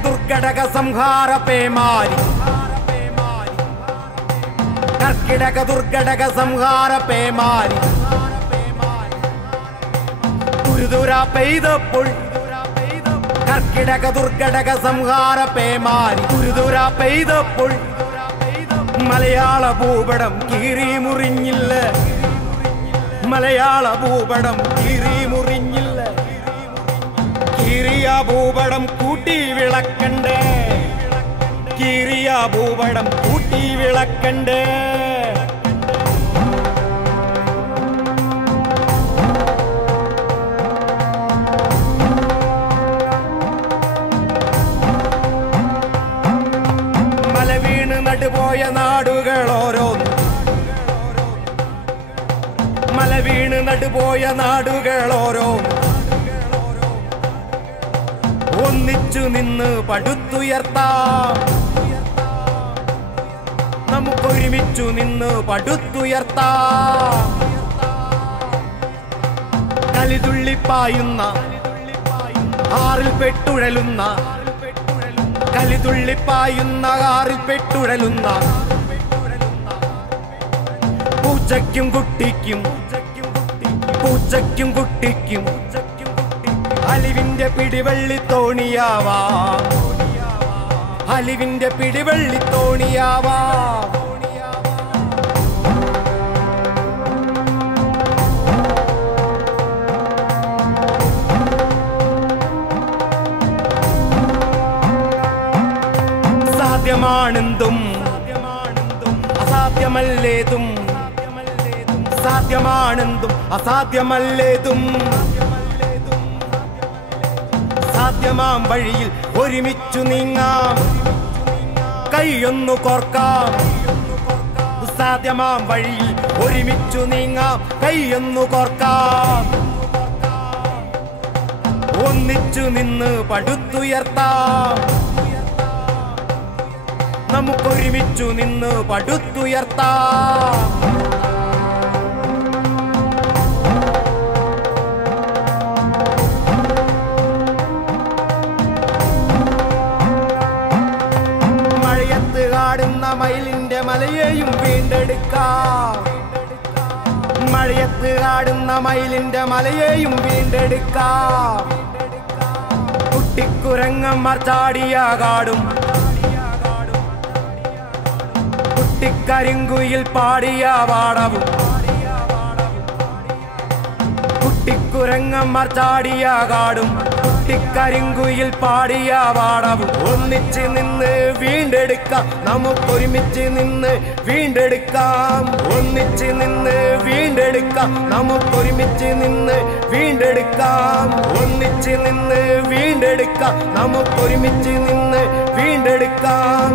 दुर्घटक संहार पेमारी कर्किटक दुर्घटक संहार पेमारी तुरुതുരാ പെയ്തപ്പോൾ कर्किटक दुर्घटक संहार पेमारी तुरुതുരാ പെയ്തപ്പോൾ മലയാള ഭൂപടം കീറി മുറിഞ്ഞില്ല മലയാള ഭൂപടം കീറി മുറിഞ്ഞില്ല കീറിയ ഭൂപടം കൂട്ടി വിളക്കണ്ടേ കീറിയ ഭൂപടം കൂട്ടി വിളക്കണ്ടേ മല വീണ് നടുപോയ നാടുകൾ ഓരോന്ന് മല വീണ് നടുപോയ നാടുകൾ ഓരോന്ന് ഒന്നിച്ചു നിന്ന് പടുത്തുയർത്താം നമുക്കൊരുമിച്ചു നിന്ന് പടുത്തുയർത്താം കലിതുള്ളിപ്പായുന്ന ആറിൽ പെട്ടുഴലുന്ന കലിതുള്ളിപ്പായുന്ന ആറിൽ പെട്ടുഴലുന്ന പൂച്ചയ്ക്കും കുട്ടിക്കും പൂച്ചയ്ക്കും കുട്ടിക്കും അലിവിന്റെ പിടിവള്ളി തോണിയാവാ അലിവിന്റെ പിടിവള്ളി തോണിയാവാ സാധ്യമാണെന്തും അസാധ്യമല്ലേതും സാധ്യമാണെന്തും അസാധ്യമല്ലേതും സാധ്യമാം വഴിയിൽ ഒരുമിച്ചു നീങ്ങാം കൈയൊന്നു കോർക്കാം സാധ്യമാം വഴിയിൽ ഒരുമിച്ചു നീങ്ങാം കൈയൊന്നു കോർക്കാം ഒന്നിച്ചു നിന്ന് പടുത്തുയർത്താം നമുക്കൊരുമിച്ചു നിന്ന് പടുത്തുയർത്താം കാടുന്ന മയിലിന്റെ മലയെയും വീണ്ടെടുക്കാം മഴയത്ത് കാടുന്ന മയിലിന്റെ മലയെയും വീണ്ടെടുക്കാം കുട്ടിക്കുരങ്ങന്മാർ ചാടിയ കാടും കുട്ടിക്കരിങ്കുയിൽ പാടിയ പാടവും കുട്ടിക്കുരങ്ങന്മാർ ചാടിയ കാടും കുട്ടിക്കരിങ്കുയിൽ പാടിയ പാടവും ഒന്നിച്ച് നിന്ന് വീണ്ടെടുക്കാം നമുക്കൊരുമിച്ച് നിന്ന് വീണ്ടെടുക്കാം ഒന്നിച്ച് നിന്ന് വീണ്ടെടുക്കാം നമുക്കൊരുമിച്ച് നിന്ന് വീണ്ടെടുക്കാം ഒന്നിച്ച് നിന്ന് വീണ്ടെടുക്കാം നമുക്കൊരുമിച്ച് നിന്ന് വീണ്ടെടുക്കാം